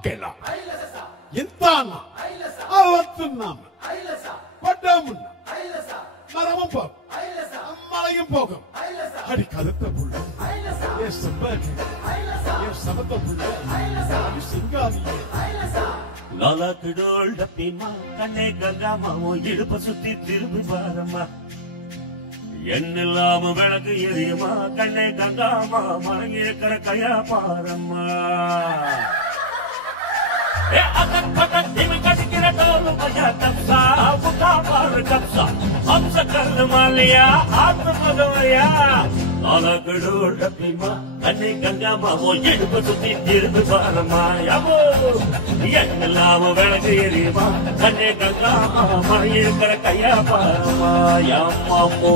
ఒక్కెల ఇంతాన్న అవత్తున్నాం పడ్డామున్న మరము పోం మలయం పోగం అడి కలుత పుల్ల ఏ సంబాకి ఏ సమత పుల్ల ఈ సింగాలి லாலாக்குடோள் டப்பிமா கண்ணே கங்காமாவோ இடுப்ப சுத்தி திரும்பி பாரம்மா எண்ணில்லாம விளக்கு எரியுமா கண்ணே கங்காமா மறங்கி இருக்கிற கையா பாரம்மா அகன் பகன் திமி கடிக்கிற டோலு பையா கப்சா புக்கா பாரு கப்சா ஹம்ச கர்ண மாலியா ஆத்ம மகவையா லாலாக்குடோள் டப்பிமா கண்ணே கங்காமாவோ இடுப்ப சுத்தி திரும்பி பாரம்மா யாவோ எண்ணில்லாம விளக்கு எரியுமா கண்ணே கங்காமா மறங்கி இருக்கிற கையா பாரம்மா யாம்மாமோ